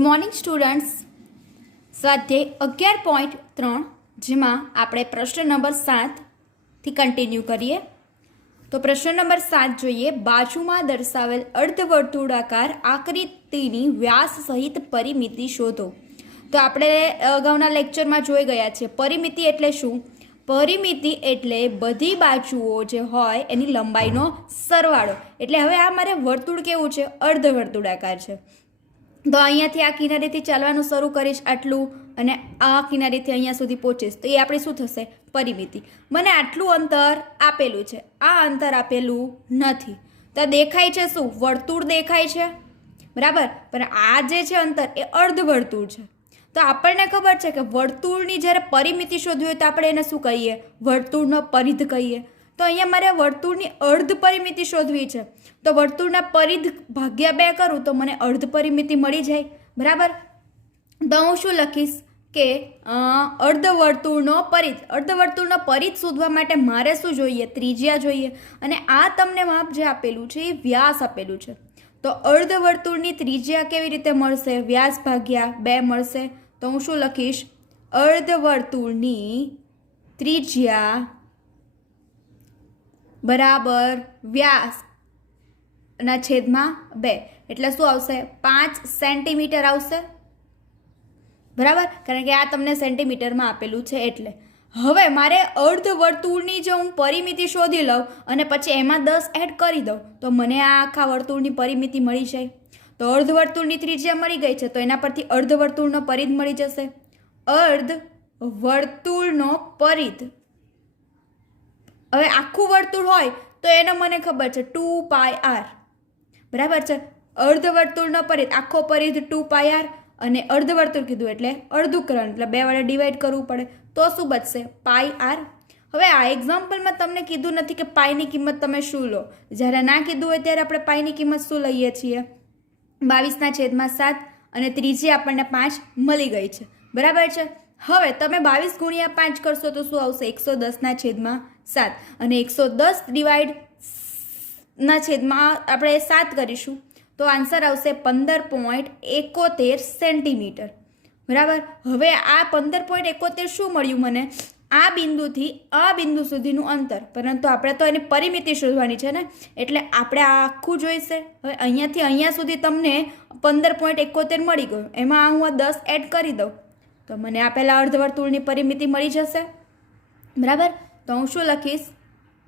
Good morning students. સ્વાધ્યાય 11.3 જેમાં આપણે પ્રશ્ન નંબર 7થી કન્ટિન્યુ કરીએ. તો પ્રશ્ન નંબર 7 જોઈએ. બાજુમાં દર્શાવેલ અર્ધવર્તુળાકાર આકૃતિની વ્યાસ સહિત પરિમિતિ શોધો. તો આપણે અગાઉના લેક્ચરમાં જોઈ ગયા છે પરિમિતિ એટલે શું. પરિમિતિ એટલે બધી બાજુઓ જે હોય એની લંબાઈનો સરવાળો. એટલે હવે આ મારે વર્તુળ કેવું છે, અર્ધવર્તુળાકાર છે. તો અહીંયાથી આ કિનારેથી ચાલવાનું શરૂ કરીશ આટલું, અને આ કિનારેથી અહીંયા સુધી પહોંચીશ તો એ આપણી શું થશે, પરિમિતિ. મને આટલું અંતર આપેલું છે, આ અંતર આપેલું નથી. તો દેખાય છે શું, વર્તુળ દેખાય છે, બરાબર. પણ આ જે છે અંતર એ અર્ધવર્તુળ છે. તો આપણને ખબર છે કે વર્તુળની જ્યારે પરિમિતિ શોધવી હોય તો આપણે એને શું કહીએ, વર્તુળનો પરિધ કહીએ. તો અહીંયા મારે વર્તુળની અર્ધ પરિમિતિ શોધવી છે. તો વર્તુળના પરિધ ભાગ્યા 2 કરું તો મને અર્ધ પરિમિતિ મળી જાય, બરાબર. તો હું શું લખીશ કે અર્ધવર્તુળનો પરિધ. અર્ધવર્તુળનો પરિધ શોધવા માટે મારે શું જોઈએ, ત્રિજ્યા જોઈએ. અને આ તમને માપ જે આપેલું છે એ વ્યાસ આપેલું છે. તો અર્ધવર્તુળની ત્રિજ્યા કેવી રીતે મળશે, વ્યાસ ભાગ્યા 2 મળશે. તો હું શું લખીશ, અર્ધવર્તુળની ત્રિજ્યા બરાબર વ્યાસ ના છેદમાં 2. એટલે શું આવશે, 5 સેન્ટીમીટર આવશે, બરાબર. કારણ કે આ તમને સેન્ટીમીટરમાં આપેલું છે. એટલે હવે મારે અર્ધવર્તુળની જો હું પરિમિતિ શોધી લઉં અને પછી એમાં 10 એડ કરી દઉં તો મને આ આખા વર્તુળની પરિમિતિ મળી જાય. તો અર્ધવર્તુળની ત્રિજ્યા મળી ગઈ છે તો એના પરથી અર્ધવર્તુળનો પરિધ મળી જશે. અર્ધવર્તુળનો પરિધ, હવે આખું વર્તુળ હોય તો એનો મને ખબર છે 2πr, બરાબર છે. અર્ધવર્તુળનો પરિધ, આખો પરિધ 2πr, અને અર્ધવર્તુળ કીધું એટલે અર્ધુકરણ, એટલે 2 વડે ડિવાઈડ કરવું પડે તો શું બચશે, πr. હવે આ એક્ઝામ્પલમાં તમને કીધું નથી કે પાઈની કિંમત તમે શું લો. જ્યારે ના કીધું હોય ત્યારે આપણે પાઈની કિંમત શું લઈએ છીએ, 22/7, અને ત્રીજી આપણને 5 મળી ગઈ છે, બરાબર છે. હવે તમે 22 ગુણ્યા 5 કરશો તો શું આવશે, 110/7, અને 110 ડિવાઈડ ના છેદમાં આપણે 7 કરીશું તો આન્સર આવશે 15.71 સેન્ટીમીટર, બરાબર. હવે આ 15.71 શું મળ્યું મને, આ બિંદુથી આ બિંદુ સુધીનું અંતર. પરંતુ આપણે તો એની પરિમિતિ શોધવાની છે ને, એટલે આપણે આ આખું જોઈશે. હવે અહીંયાથી અહીંયા સુધી તમને 15.71 મળી ગયું, એમાં હું 10 એડ કરી દઉં તો મને આપેલા અર્ધવર્તુળની પરિમિતિ મળી જશે, બરાબર. તો હું શું લખીશ,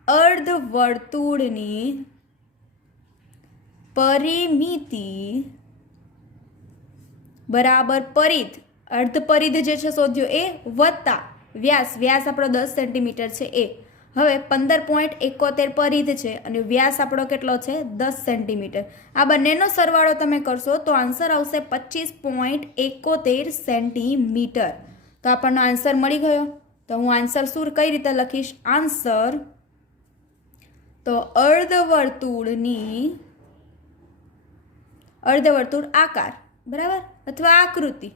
અર્ધવર્તુળની પરિમિતિ બરાબર પરિધ, અર્ધ પરિધ જે છે શોધ્યો એ, વત્તા વ્યાસ, વ્યાસ આપણો 10 સેન્ટીમીટર છે એ. હવે 15.71 પરિધ છે અને વ્યાસ આપણો કેટલો છે, 10 સેન્ટીમીટર. આ બંનેનો સરવાળો તમે કરશો તો આન્સર આવશે 25.71 સેન્ટીમીટર. તો આપણને આન્સર મળી ગયો. તો હું આન્સર શું કઈ રીતે લખીશ, આન્સર તો અર્ધવર્તુળ આકાર, બરાબર, અથવા આકૃતિ,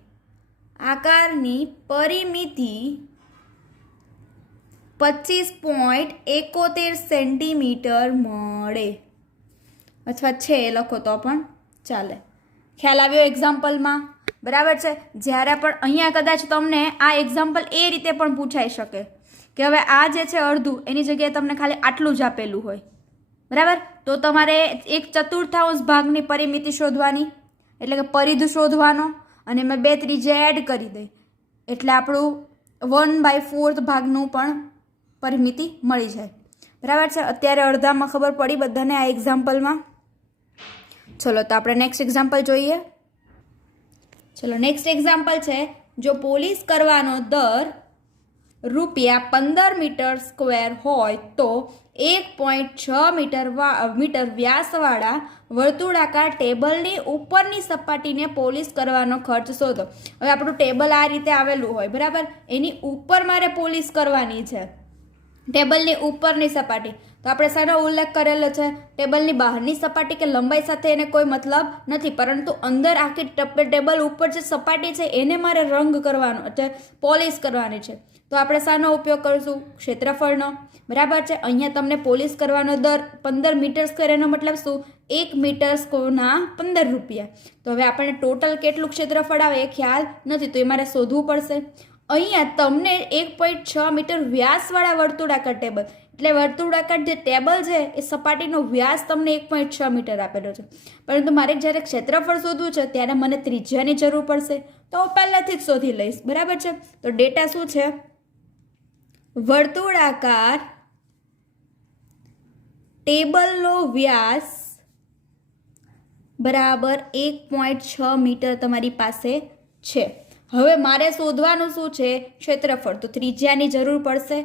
આકારની પરિમિતિ 25.71 સેન્ટીમીટર મળે, અથવા છે લખો તો પણ ચાલે. ખ્યાલ આવ્યો એક્ઝામ્પલમાં, બરાબર છે. જ્યારે પણ અહીંયા કદાચ તમને આ એક્ઝામ્પલ એ રીતે પણ પૂછાઈ શકે કે હવે આ જે છે અડધું, એની જગ્યાએ તમને ખાલી આટલું જ આપેલું હોય, બરાબર. તો તમારે 1/4 ભાગની પરિમિતિ શોધવાની, એટલે કે પરિધ શોધવાનો, અને મેં 2 ત્રિજ્યા એડ કરી દઈ એટલે આપણું 1/4 ભાગનું પણ પરિમિતિ મળી જાય, બરાબર છે. અત્યારે અડધામાં ખબર પડી બધાને આ એક્ઝામ્પલમાં. ચલો તો આપણે નેક્સ્ટ એક્ઝામ્પલ જોઈએ. ચલો નેક્સ્ટ એક્ઝામ્પલ છે, જો પોલિશ કરવાનો દર ₹15 મીટર સ્ક્વેર હોય તો 1.6 મીટર વ્યાસવાળા વર્તુળાકાર ટેબલની ઉપરની સપાટીને પોલિશ કરવાનો ખર્ચ શોધો. હવે આપણું ટેબલ આ રીતે આવેલું હોય, બરાબર, એની ઉપર મારે પોલિશ કરવાની છે, ટેબલની ઉપરની સપાટી. તો તો આપણે શાનો ઉલ્લેખ કરેલો છે? ટેબલની બહારની સપાટી કે લંબાઈ સાથે એને કોઈ મતલબ નથી, પરંતુ અંદર આખી ટેબલ ઉપર જે સપાટી છે એને મારે રંગ કરવાનો, એટલે પોલિશ કરવાની છે. તો આપણે શાનો ઉપયોગ કરીશું? ક્ષેત્રફળનો. બરાબર છે. અહીંયા તમને પોલિશ કરવાનો દર 15 મીટર સ્ક્વેર, એનો મતલબ શું? 1 મીટર સ્ક્વેરના 15 રૂપિયા. તો હવે આપણને ટોટલ કેટલું ક્ષેત્રફળ આવે એ ખ્યાલ નથી, તો એ મારે શોધવું પડશે. અહીંયા તમને 1.6 મીટર વ્યાસવાળા વર્તુળાકાર ટેબલ, એટલે વર્તુળાકાર જે ટેબલ છે એ સપાટીનો વ્યાસ તમને 1.6 મીટર આપેલો છે, પરંતુ મારે જ્યારે ક્ષેત્રફળ શોધવું છે ત્યારે મને ત્રિજ્યાની જરૂર પડશે, તો હું પહેલાથી જ શોધી લઈશ. બરાબર છે. તો ડેટા શું છે? વર્તુળાકાર ટેબલનો વ્યાસ બરાબર 1.6 મીટર તમારી પાસે છે. હવે મારે શોધવાનું શું છે? ક્ષેત્રફળ. તો ત્રિજ્યાની જરૂર પડશે.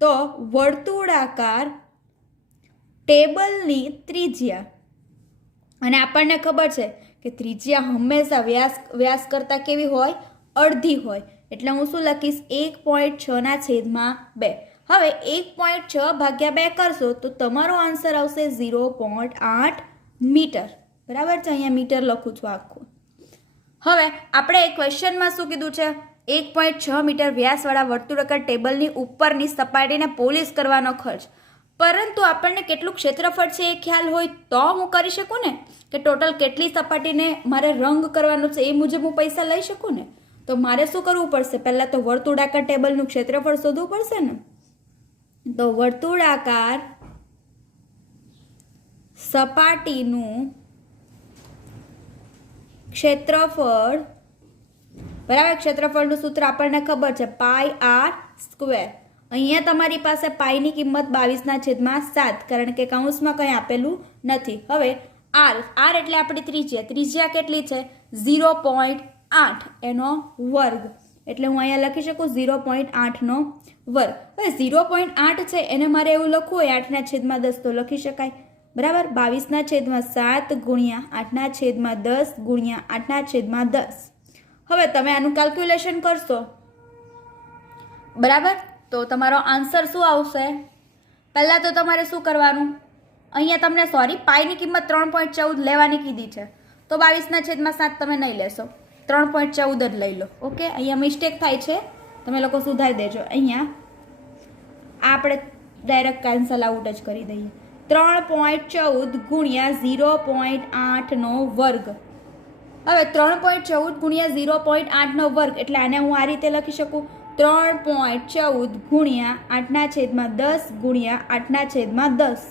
તો વર્તુળાકાર ટેબલની ત્રિજ્યા, અને આપણને ખબર છે કે ત્રિજ્યા હંમેશા વ્યાસ કરતાં કેવી હોય? અડધી હોય. એટલે હું શું લખીશ? 1.6/2. હવે 1.6 ભાગ્યા 2 કરશો તો તમારો આન્સર આવશે 0.8 મીટર. બરાબર છે. અહીંયા મીટર લખું છું આખું. હવે આપણે ક્વેશ્ચનમાં શું કીધું છે? 1.6 મીટર વ્યાસવાળા વર્તુળાકાર ટેબલની ઉપરની સપાટીને પોલિશ કરવાનો ખર્ચ. પરંતુ આપણને કેટલું ક્ષેત્રફળ છે એ ખ્યાલ હોય તો હું કરી શકું ને, કે ટોટલ કેટલી સપાટીને મારે રંગ કરવાનો છે એ મુજબ હું પૈસા લઈ શકું ને. તો મારે શું કરવું પડશે? પહેલાં તો વર્તુળાકાર ટેબલનું ક્ષેત્રફળ શોધવું પડશે ને. તો વર્તુળાકાર સપાટીનું ક્ષેત્રફળ, બરાબર. ક્ષેત્રફળનું સૂત્ર આપણને ખબર છે, πr². અહીંયા તમારી પાસે પાઈની કિંમત 22/7, કારણ કે કૌંસમાં કંઈ આપેલું નથી. હવે r એટલે આપણી ત્રિજ્યા કેટલી છે? 0.8, એનો વર્ગ. એટલે હું અહીંયા લખી શકું 0.8નો વર્ગ. હવે 0.8 છે એને મારે એવું લખવું હોય 8/10 તો લખી શકાય. બરાબર. 22/7 ગુણ્યા 8/10 ગુણ્યા 8/10. હવે તમે આનું કેલ્ક્યુલેશન કરશો, બરાબર, તો તમારો આન્સર શું આવશે? પહેલાં તો તમારે શું કરવાનું? અહીંયા તમને પાઈની કિંમત 3.14 લેવાની કીધી છે, તો 22/7 તમે નહીં લેશો, 3.14 જ લઈ લો. ઓકે. અહીંયા મિસ્ટેક થાય છે, તમે લોકો સુધારી દેજો. અહીંયા આપણે ડાયરેક્ટ કેન્સલ આઉટ જ કરી દઈએ. 3.14 ગુણ્યા 0.8નો વર્ગ. હવે 3.14 ગુણ્યા 0.8નો વર્ગ, એટલે આને હું આ રીતે લખી શકું, 3.14 ગુણ્યા 8/10 ગુણ્યા 8/10.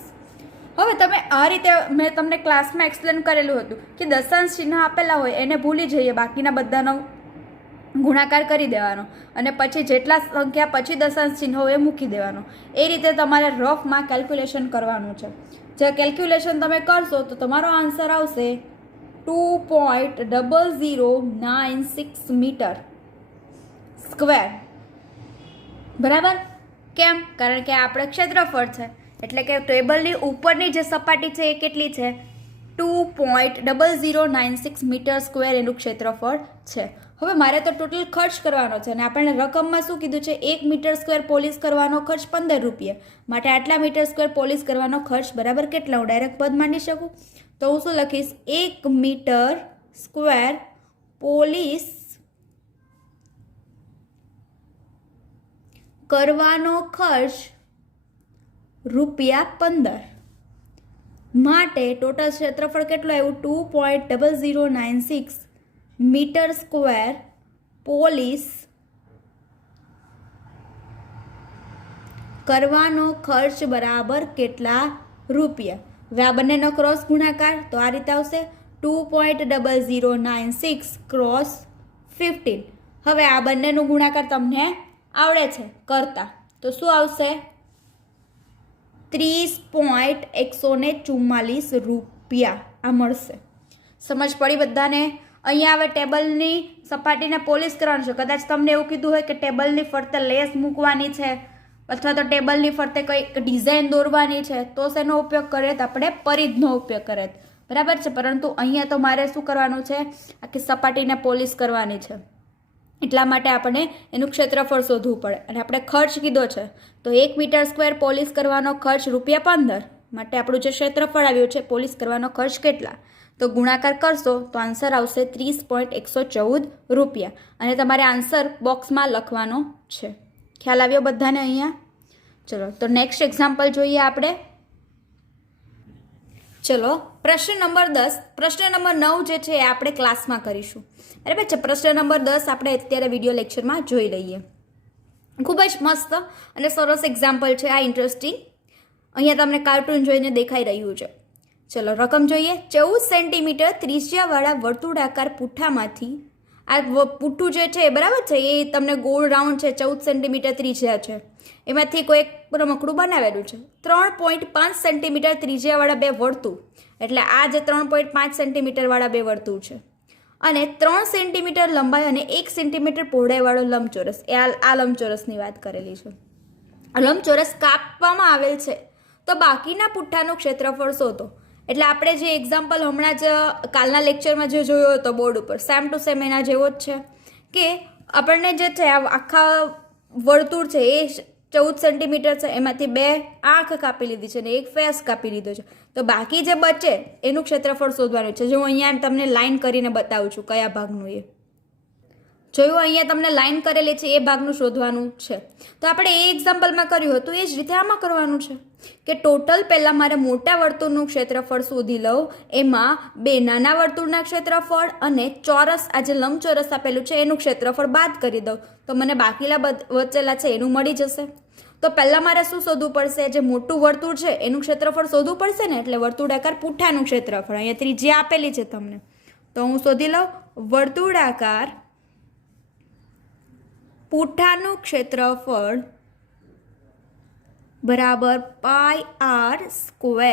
હવે તમે આ રીતે, મેં તમને ક્લાસમાં એક્સપ્લેન કરેલું હતું કે દશાંશ ચિહ્ન આપેલા હોય એને ભૂલી જઈએ, બાકીના બધાનો ગુણાકાર કરી દેવાનો, અને પછી જેટલા સંખ્યા પછી દશાંશ ચિહ્ન હોય એ મૂકી દેવાનો. એ રીતે તમારે રફમાં કેલ્ક્યુલેશન કરવાનું છે. જે કેલ્ક્યુલેશન તમે કરશો તો તમારો આન્સર આવશે 2.0096 મીટર સ્ક્વેર. બરાબર. કેમ? કારણ કે આપણે ક્ષેત્રફળ છે, એટલે કે ટેબલની ઉપરની જે સપાટી છે એ કેટલી છે? 2.0096 મીટર સ્ક્વેર એનું ક્ષેત્રફળ છે. હવે મારે તો ટોટલ ખર્ચ કરવાનો છે, અને આપણને રકમમાં શું કીધું છે? 1 મીટર સ્ક્વેર પોલિશ કરવાનો ખર્ચ 15 રૂપિયા. માટે આટલા મીટર સ્ક્વેર પોલિશ કરવાનો ખર્ચ બરાબર કેટલા? હું ડાયરેક્ટ પદ માંડી શકું. તો હું શું લખીશ? 1 મીટર સ્ક્વેર પોલિશ કરવાનો ખર્ચ ₹15. માટે ટોટલ ક્ષેત્રફળ કેટલું આવ્યું? 2.0096 મીટર સ્ક્વેર પોલિશ કરવાનો ખર્ચ બરાબર કેટલા રૂપિયા? હવે આ બંનેનો ક્રોસ ગુણાકાર તો આ રીતે આવશે 2.0096 ક્રોસ 15. હવે આ બંનેનો ગુણાકાર તમને આવડે છે કરતા, તો શું આવશે? 30.144 રૂપિયા આ મળશે. સમજ પડી બધાને? અહીંયા હવે ટેબલની સપાટીને પોલિશ કરવાનું છે. કદાચ તમને એવું કીધું હોય કે ટેબલની ફરતે લેસ મૂકવાની છે, અથવા તો ટેબલની ફરતે કંઈક ડિઝાઇન દોરવાની છે, તો શેનો ઉપયોગ કરે? તો આપણે પરિઘનો ઉપયોગ કરે. બરાબર છે. પરંતુ અહીંયા તો મારે શું કરવાનું છે? આખી સપાટીને પોલિશ કરવાની છે. એટલા માટે આપણે એનું ક્ષેત્રફળ શોધવું પડે. અને આપણે ખર્ચ કીધો છે તો 1 મીટર સ્ક્વેર પોલિશ કરવાનો ખર્ચ ₹15 માટે આપણું જે ક્ષેત્રફળ આવ્યું છે પોલિશ કરવાનો ખર્ચ કેટલા, તો ગુણાકાર કરશો તો આન્સર આવશે ₹30.114. અને તમારે આન્સર બોક્સમાં લખવાનો છે. ખ્યાલ આવ્યો બધાને અહીંયા? ચલો તો નેક્સ્ટ એક્ઝામ્પલ જોઈએ આપણે. ચલો પ્રશ્ન નંબર 10. પ્રશ્ન નંબર 9 જે છે એ આપણે ક્લાસમાં કરીશું. બરાબર છે. પ્રશ્ન નંબર 10 આપણે અત્યારે વિડીયો લેક્ચરમાં જોઈ લઈએ. ખૂબ જ મસ્ત અને સરસ એક્ઝામ્પલ છે આ, ઇન્ટરેસ્ટિંગ. અહીંયા તમને કાર્ટૂન જોઈને દેખાઈ રહ્યું છે. ચલો રકમ જોઈએ. 14 સેન્ટીમીટર ત્રિજ્યાવાળા વર્તુળાકાર પુઠ્ઠામાંથી, આ પુઠ્ઠું જે છે બરાબર છે એ તમને ગોળ રાઉન્ડ છે, 14 સેન્ટીમીટર ત્રિજ્યા છે, એમાંથી કોઈ એક રમકડું બનાવેલું છે. 3.5 સેન્ટીમીટર ત્રિજ્યાવાળા બે વર્તુળ, એટલે આ જે 3.5 સેન્ટીમીટરવાળા બે વર્તુળ છે, અને 3 સેન્ટીમીટર લંબાઈ અને 1 સેન્ટીમીટર પહોળાઈવાળો લંબચોરસ, એ આ લંબચોરસની વાત કરેલી છે. લંબચોરસ કાપવામાં આવેલ છે તો બાકીના પુઠ્ઠાનું ક્ષેત્રફળ શોધો. એટલે આપણે જે એક્ઝામ્પલ હમણાં જ કાલના લેક્ચરમાં જે જોયો હતો બોર્ડ ઉપર, સેમ ટુ સેમ એના જેવો જ છે કે આપણને જે છે આ આખા વર્તુળ છે એ 14 સેન્ટીમીટર છે, એમાંથી 2 આંખ કાપી લીધી છે અને 1 ફેસ કાપી લીધો છે, તો બાકી જે બચે એનું ક્ષેત્રફળ શોધવાનું છે. જો હું અહીંયા તમને લાઈન કરીને બતાવું છું કયા ભાગનું, એ જોયું અહીંયા તમને લાઈન કરેલી છે એ ભાગનું શોધવાનું છે. તો આપણે એ એક્ઝામ્પલમાં કર્યું હતું એ જ રીતે આમાં કરવાનું છે કે ટોટલ પહેલાં મારે મોટા વર્તુળનું ક્ષેત્રફળ શોધી લઉં, એમાં 2 નાના વર્તુળના ક્ષેત્રફળ અને ચોરસ, આ જે લંબચોરસ આપેલું છે એનું ક્ષેત્રફળ બાદ કરી દઉં તો મને બાકીલા વચ્ચેલા છે એનું મળી જશે. તો પહેલાં મારે શું શોધવું પડશે, જે મોટું વર્તુળ છે એનું ક્ષેત્રફળ શોધવું પડશે ને, એટલે વર્તુળાકાર પુઠ્ઠાનું ક્ષેત્રફળ અહીંયા ત્રિજ્યા આપેલી છે તમને, તો હું શોધી લઉં વર્તુળાકાર પુઠ્ઠાનું ક્ષેત્રફળ બરાબર πr².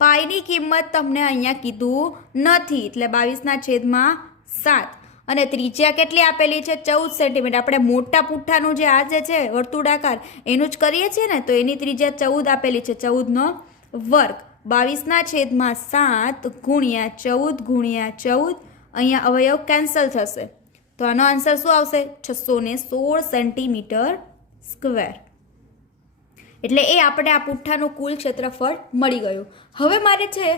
પાઈની કિંમત તમને અહીંયા કીધું નથી એટલે 22/7, અને ત્રિજ્યા કેટલી આપેલી છે 14 સેન્ટીમીટર. આપણે મોટા પુઠ્ઠાનું જે આ જે છે વર્તુળાકાર એનું જ કરીએ છીએ ને, તો એની ત્રિજ્યા 14 આપેલી છે, 14નો વર્ગ 22/7 ગુણ્યા 14 અહીંયા અવયવ કેન્સલ થશે, તો આનો આન્સર શું આવશે 616 સેન્ટીમીટર સ્ક્વેર. એટલે એ આપણે આ પુઠ્ઠાનું કુલ ક્ષેત્રફળ મળી ગયું. હવે મારે છે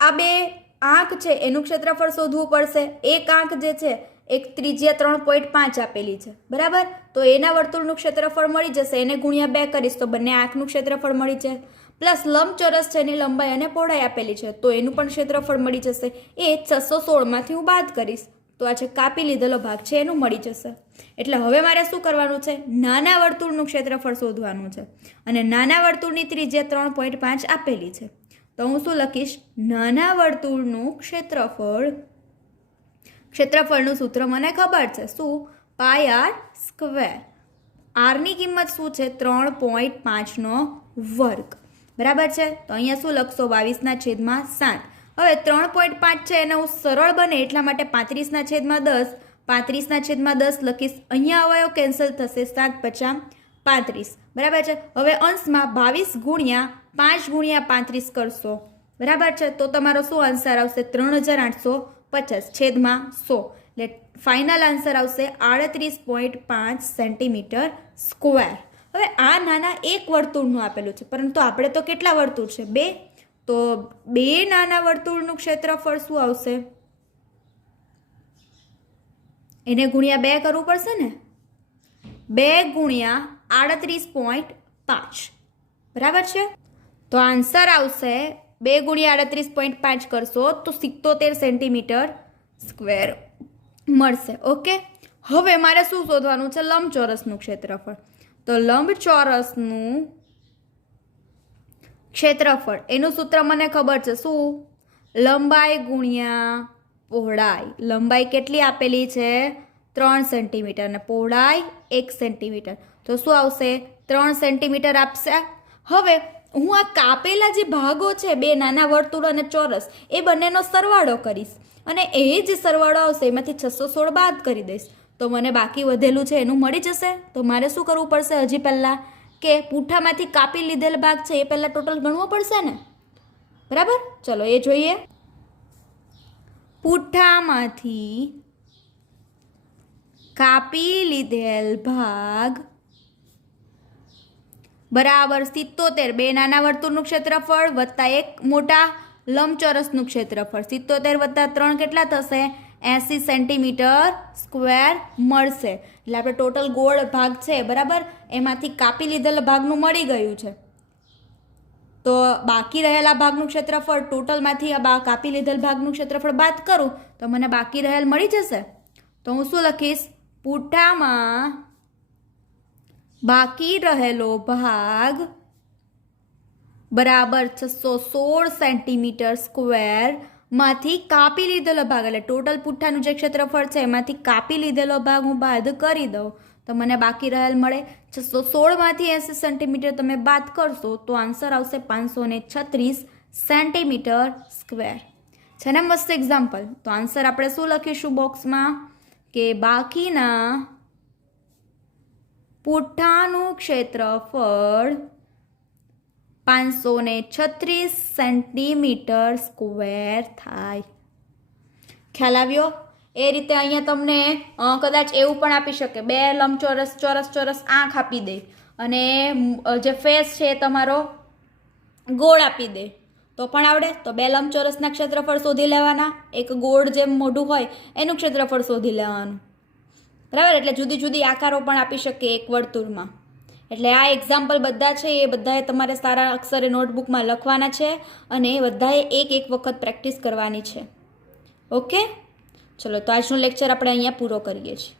આ 2 આંખ છે એનું ક્ષેત્રફળ શોધવું પડશે. એક આંખ જે છે એક ત્રિજ્યા 3.5 આપેલી છે બરાબર, તો એના વર્તુળનું ક્ષેત્રફળ મળી જશે, એને ગુણ્યા 2 કરીશ તો બંને આંખનું ક્ષેત્રફળ મળી જાય. પ્લસ લંબચોરસ છે એની લંબાઈ અને પહોળાઈ આપેલી છે તો એનું પણ ક્ષેત્રફળ મળી જશે. એ 616માંથી હું બાદ કરીશ તો આ જે કાપી લીધેલો ભાગ છે એનું મળી જશે. એટલે હવે મારે શું કરવાનું છે, નાના વર્તુળનું ક્ષેત્રફળ શોધવાનું છે, અને નાના વર્તુળની ત્રિજ્યા 3.5 આપેલી છે, તો હું શું લખીશ, નાના વર્તુળનું ક્ષેત્રફળનું સૂત્ર મને ખબર છે, શું, πr². આરની કિંમત શું છે 3.5નો વર્ગ બરાબર છે, તો અહીંયા શું લખશો 22/7. હવે 3.5 છે એને હું સરળ બને એટલા માટે 35/10 લખીશ. અહીંયા અવયવ કેન્સલ થશે, 7×5 = 35 બરાબર છે. હવે અંશમાં 22 ગુણ્યા 5 ગુણ્યા 35 કરશો બરાબર છે, તો તમારો શું આન્સર આવશે 3850/100, એટલે ફાઇનલ આન્સર આવશે 38.5 સેન્ટીમીટર સ્ક્વેર. હવે આ નાના એક વર્તુળનું આપેલું છે, પરંતુ આપણે તો કેટલા વર્તુળ છે 2, તો 2 નાના વર્તુળનું ક્ષેત્રફળ શું આવશે, એને ગુણ્યા 2 કરવું પડશે ને, 2 ગુણ્યા 38.5 બરાબર છે. તો આન્સર આવશે 2 ગુણ્યા 38.5 કરશો તો 77 સેન્ટીમીટર સ્ક્વેર મળશે. ઓકે, હવે મારે શું શોધવાનું છે, લંબચોરસનું ક્ષેત્રફળ. તો લંબચોરસનું ક્ષેત્રફળ એનું સૂત્ર મને ખબર છે, શું, લંબાઈ ગુણ્યા પહોળાઈ. લંબાઈ કેટલી આપેલી છે 3 સેન્ટીમીટર અને પહોળાઈ 1 સેન્ટીમીટર, તો શું આવશે 3 સેન્ટીમીટર આપશે. હવે હું આ કાપેલા જે ભાગો છે 2 નાના વર્તુળ અને ચોરસ એ બંનેનો સરવાળો કરીશ, અને એ જે સરવાળો આવશે એમાંથી 616 બાદ કરી દઈશ તો મને બાકી વધેલું છે એનું મળી જશે. તો મારે શું કરવું પડશે, હજી પહેલાં કે પુઠ્ઠામાંથી કાપી લીધેલ ભાગ છે એ પહેલાં ટોટલ ગણવો પડશે ને બરાબર. ચલો એ જોઈએ. પુઠ્ઠામાંથી કાપી લીધેલ ભાગ બરાબર 77 બે નાના વર્તુળનું ક્ષેત્રફળ વત્તા એક મોટા લંબચોરસનું ક્ષેત્રફળ 77 વત્તા 3 કેટલા થશે 80 સેન્ટીમીટર સ્ક્વેર મળશે. એટલે આપણે ટોટલ ગોળ ભાગ છે બરાબર એમાંથી કાપી લીધેલ ભાગનું મળી ગયું છે. તો બાકી રહેલા ભાગનું ક્ષેત્રફળ ટોટલમાંથી કાપી લીધેલ ભાગનું ક્ષેત્રફળ બાદ કરું તો મને બાકી રહેલ મળી જશે. તો હું શું લખીશ પુઠ્ઠામાં બાકી રહેલો ભાગ બરાબર 616 સેન્ટીમીટર સ્ક્વેર માંથી કાપી લીધેલો ભાગ એટલે ટોટલ પુઠ્ઠાનું જે ક્ષેત્રફળ છે એમાંથી કાપી લીધેલો ભાગ હું બાદ કરી દઉં તો મને બાકી રહેલ મળે 616માંથી 80 સેન્ટીમીટર તમે બાદ કરશો તો આન્સર આવશે 536 સેન્ટીમીટર સ્ક્વેર. છે ને મસ્ત એક્ઝામ્પલ. તો આન્સર આપણે શું લખીશું બોક્સમાં કે બાકીના પુઠ્ઠાનું ક્ષેત્રફળ 536 સેન્ટીમીટર સ્ક્વેર થાય. ખ્યાલ આવ્યો? એ રીતે અહીંયા તમને કદાચ એવું પણ આપી શકે બે લંબચોરસ ચોરસ આંખ આપી દે અને જે ફેસ છે એ તમારો ગોળ આપી દે તો પણ આવડે. તો બે લંબચોરસના ક્ષેત્રફળ શોધી લેવાના, એક ગોળ જેમ મોઢું હોય એનું ક્ષેત્રફળ શોધી લેવાનું બરાબર. એટલે જુદી જુદી આકારો પણ આપી શકે એક વર્તુળમાં. એટલે આ એક્ઝામ્પલ બધા છે એ બધાએ તમારે સારા અક્ષરે નોટબુકમાં લખવાના છે અને બધાએ એક વખત પ્રેક્ટિસ કરવાની છે. ઓકે, ચલો તો આજનો લેક્ચર આપણે અહીંયા પૂરો કરીએ છીએ.